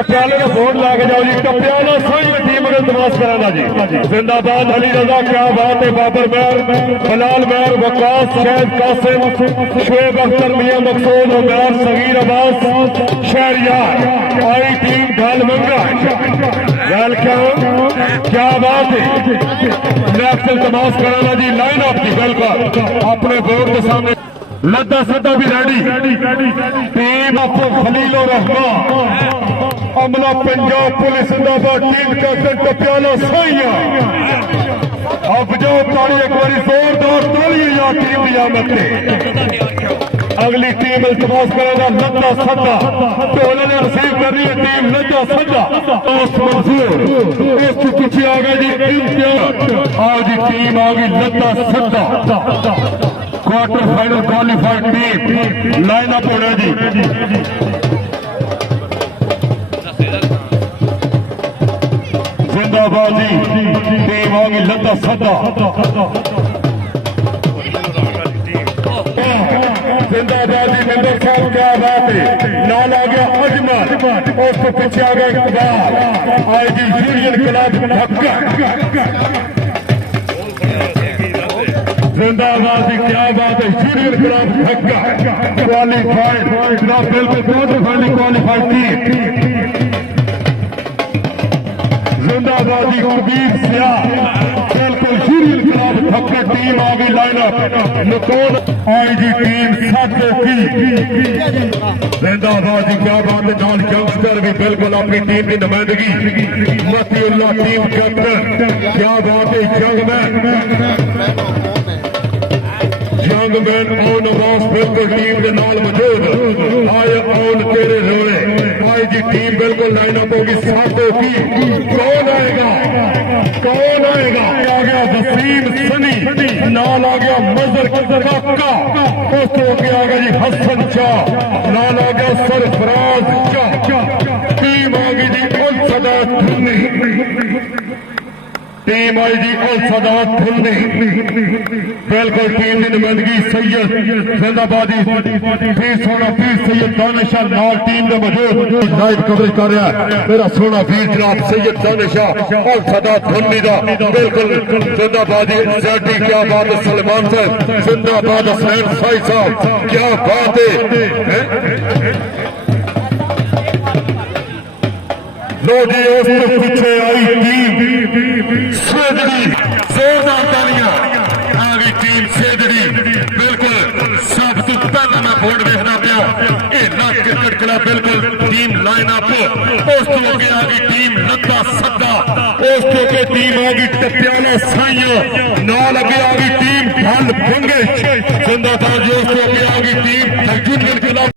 टप्याले का बोर्ड लाके जाओ जी। टप्याला सही टीम अगर तमाश कराना जी। जिंदाबाद अली रजा, क्या बात है। बाबर मैर, बलाल मैर, वकास, शहद कासिम, शुएब अख्तर, मियां मकसूद, उमर, सगीर अब्बास, शहरियार। आई टीम ढालवंगा, वेलकम, क्या बात है। नेक्स्ट तमाश कराना जी। लाइन अप की बिल्कुल अपने बोर्ड के सामने लद्दा सद्दा भी रेडी। टीम आपको खलीलो रहमान, अमला पंजाब पुलिस जिंदाबाद। टीम कैप्टन टप्याला सैया। अब जो ताली एक बार जोरदार ताली या टीम की आमद। अगली टीम इल्तमास करेगा लद्दा सद्दा, तो उन्होंने रिसीव करनी है टीम लद्दा सद्दा। मंजूर इसके पीछे आ गई जी इम्तियाज। आज टीम आ गई लद्दा सद्दा। Quarter final qualified team line up होना जी। जिंदाबाद जी, टीम आ गई लद्दा सद्दा। जिंदाबाद जी, मेंबर साहब क्या बात है। नाल आ गया अजमल, उसके पीछे आ गया इकबाल। आई जी यूनियन क्लब ढक्का। जिंदाबाद जी, क्या बात है। यूनियन क्लब ढक्का क्वालिफाइड, बिल्कुल क्वार्टर फाइनल क्वालिफाइड टीम। जिंदाबाद जी, कबीर सियाह, बिल्कुल यूनियन क्लब ढक्का टीम आ गई लाइनअप। नुकौन आई जी टीम साथों की। जिंदाबाद जी, क्या बात है। नॉन यंगस्टर भी बिल्कुल अपनी टीम की नुमाइंदगी। मतीउल्लाह टीम कैप्टन, क्या बात है। यंगमैन ऑन अवास बिल्कुल टीम के नाल मौजूद। आए ऑन तेरे रोले। आई जी टीम बिल्कुल लाइनअप होगी सातों की। कौन आएगा, कौन आएगा। आ गया वसीम सनी, नाल आ गया मजर काका, उसको आ गया जी हसन शाह, नाल आ गया सरफराज शाह। टीम आ गई जी उल सदात धुन्नी। टीम आई जी उल सदात धुन्नी, बिल्कुल टीम की नुमाइंदगी सैयद जिंदाबादी पीर सोना पीर सैयद दानिशा नाल टीम का मौजूद। लाइव कवरेज कर रहा है मेरा सोना पीर जनाब सैयद दानिशा उल सदात धुन्नी का। बिल्कुल जिंदाबादी सैटी, क्या बात है। सलमान साहब जिंदाबाद। हसनैन साई साहब, क्या बात है। लो जी, उसके पीछे आई टीम सेदड़ी। जोरदार तालियां। आ गई टीम सेदड़ी। बिल्कुल सब तो पहला मैं बोर्ड देखना पाया। क्रिकेट क्लब बिल्कुल टीम लाइन अप। उसको आगे आ गई टीम लद्दा सद्दा। उसको के टीम आ गई टप्याला साइया। नाल अगे आ गई टीम ढाल भंगे। जिंदाबाद जी, उसको आगे आ गई टीम यूनियन क्लब।